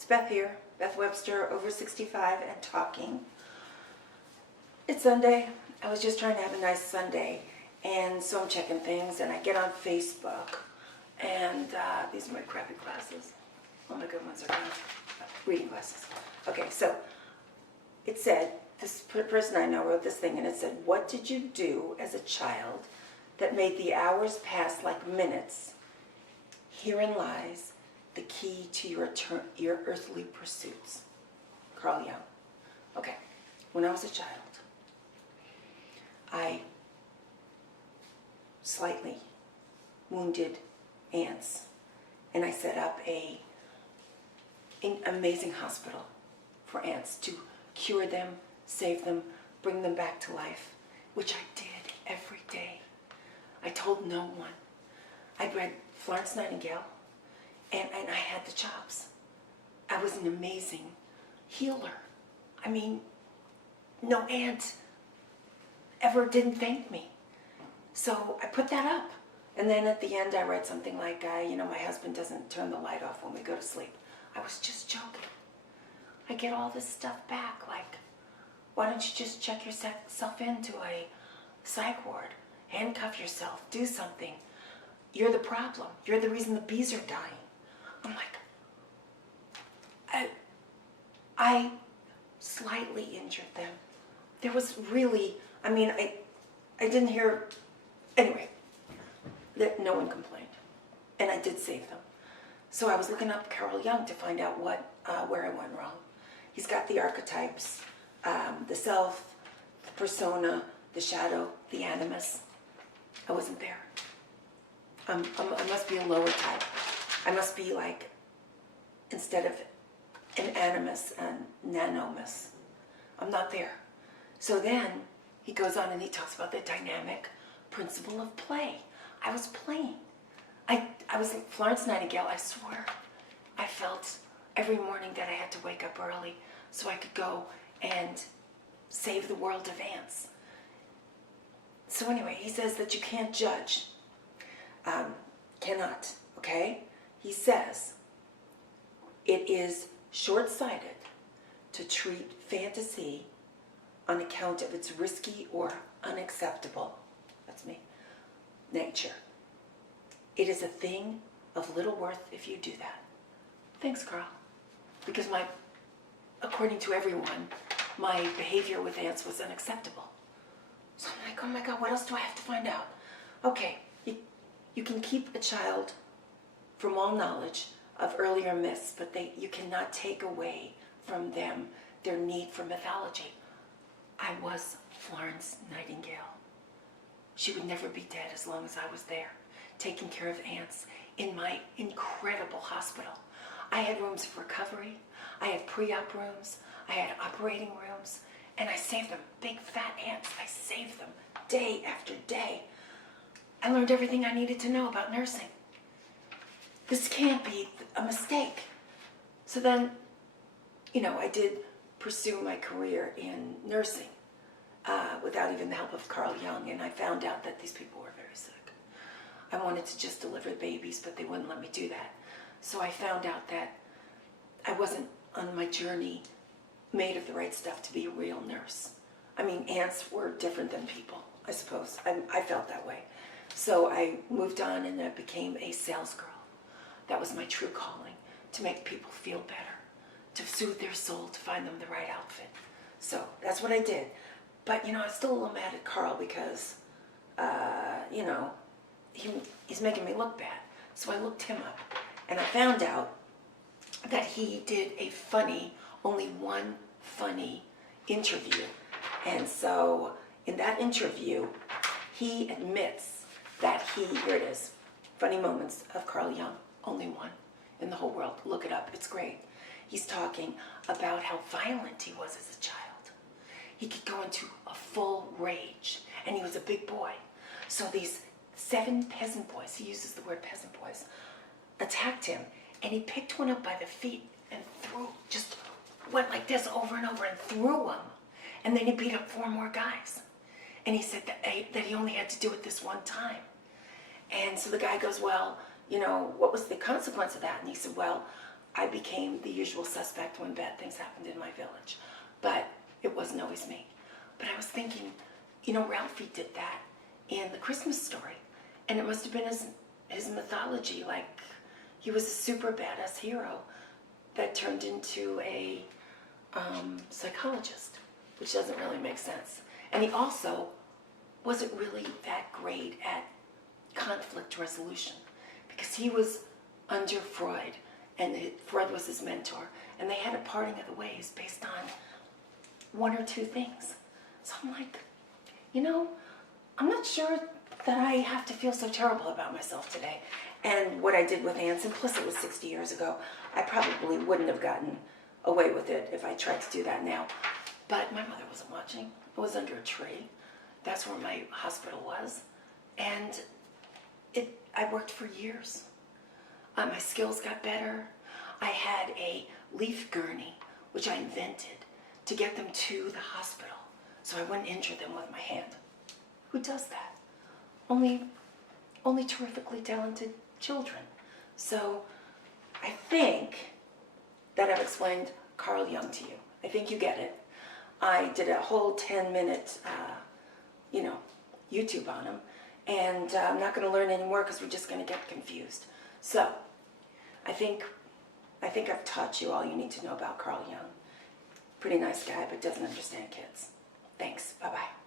It's Beth here, Beth Webster, over 65 and talking. It's Sunday. I was just trying to have a nice Sunday, and so I'm checking things, and I get on Facebook, and these are my crappy glasses. All my good ones are gone. Reading glasses. Okay, so it said, this person I know wrote this thing, and it said, what did you do as a child that made the hours pass like minutes? Herein lies the key to your earthly pursuits. Carl Jung. Okay, when I was a child, I slightly wounded ants, and I set up an amazing hospital for ants to cure them, save them, bring them back to life, which I did every day. I told no one. I'd read Florence Nightingale, and I had the chops. I was an amazing healer. I mean, no ant ever didn't thank me. So I put that up. And then at the end I read something like, my husband doesn't turn the light off when we go to sleep. I was just joking. I get all this stuff back, like, why don't you just check yourself into a psych ward, handcuff yourself, do something. You're the problem. You're the reason the bees are dying. I'm like, I slightly injured them. There was really, I didn't hear, anyway, that no one complained. And I did save them. So I was looking up Carl Jung to find out where I went wrong. He's got the archetypes, the self, the persona, the shadow, the animus. I wasn't there. I must be a lower type. I must be like, instead of an animus, an nanomus. I'm not there. So then he goes on and he talks about the dynamic principle of play. I was playing. I was like Florence Nightingale, I swear. I felt every morning that I had to wake up early so I could go and save the world of ants. So anyway, he says that you can't judge. Cannot, okay? He says it is short-sighted to treat fantasy on account of its risky or unacceptable, that's me, nature. It is a thing of little worth if you do that. Thanks, Carl. Because according to everyone, my behavior with ants was unacceptable. So I'm like, oh my God, what else do I have to find out? Okay, you can keep a child from all knowledge of earlier myths, but you cannot take away from them their need for mythology. I was Florence Nightingale. She would never be dead as long as I was there, taking care of ants in my incredible hospital. I had rooms of recovery, I had pre-op rooms, I had operating rooms, and I saved them, big fat ants. I saved them day after day. I learned everything I needed to know about nursing. This can't be a mistake. So then, I did pursue my career in nursing without even the help of Carl Jung, and I found out that these people were very sick. I wanted to just deliver babies, but they wouldn't let me do that. So I found out that I wasn't on my journey made of the right stuff to be a real nurse. Ants were different than people, I suppose. I felt that way. So I moved on and I became a sales girl. That was my true calling, to make people feel better, to soothe their soul, to find them the right outfit. So that's what I did. But, I was still a little mad at Carl because, he's making me look bad. So I looked him up and I found out that he did only one funny interview. And so in that interview, he admits that here it is, funny moments of Carl Jung, only one in the whole world. Look it up, it's great. He's talking about how violent he was as a child. He could go into a full rage, and he was a big boy. So these 7 peasant boys, he uses the word peasant boys, attacked him, and he picked one up by the feet and just went like this over and over and threw him. And then he beat up 4 more guys. And he said that he only had to do it this one time. And so the guy goes, well, what was the consequence of that? And he said, well, I became the usual suspect when bad things happened in my village. But it wasn't always me. But I was thinking, you know, Ralphie did that in The Christmas Story. And it must have been his mythology, like he was a super badass hero that turned into a psychologist, which doesn't really make sense. And he also wasn't really that great at conflict resolution because he was under Freud, and Freud was his mentor, and they had a parting of the ways based on one or two things. So I'm like, you know, I'm not sure that I have to feel so terrible about myself today. And what I did with ants, and plus it was 60 years ago, I probably wouldn't have gotten away with it if I tried to do that now. But my mother wasn't watching. It was under a tree. That's where my hospital was. And I worked for years. My skills got better. I had a leaf gurney, which I invented to get them to the hospital so I wouldn't injure them with my hand. Who does that? Only terrifically talented children. So I think that I've explained Carl Jung to you. I think you get it. I did a whole 10-minute, YouTube on him, and I'm not going to learn anymore because we're just going to get confused. So I think I've taught you all you need to know about Carl Jung. Pretty nice guy, but doesn't understand kids. Thanks. Bye-bye.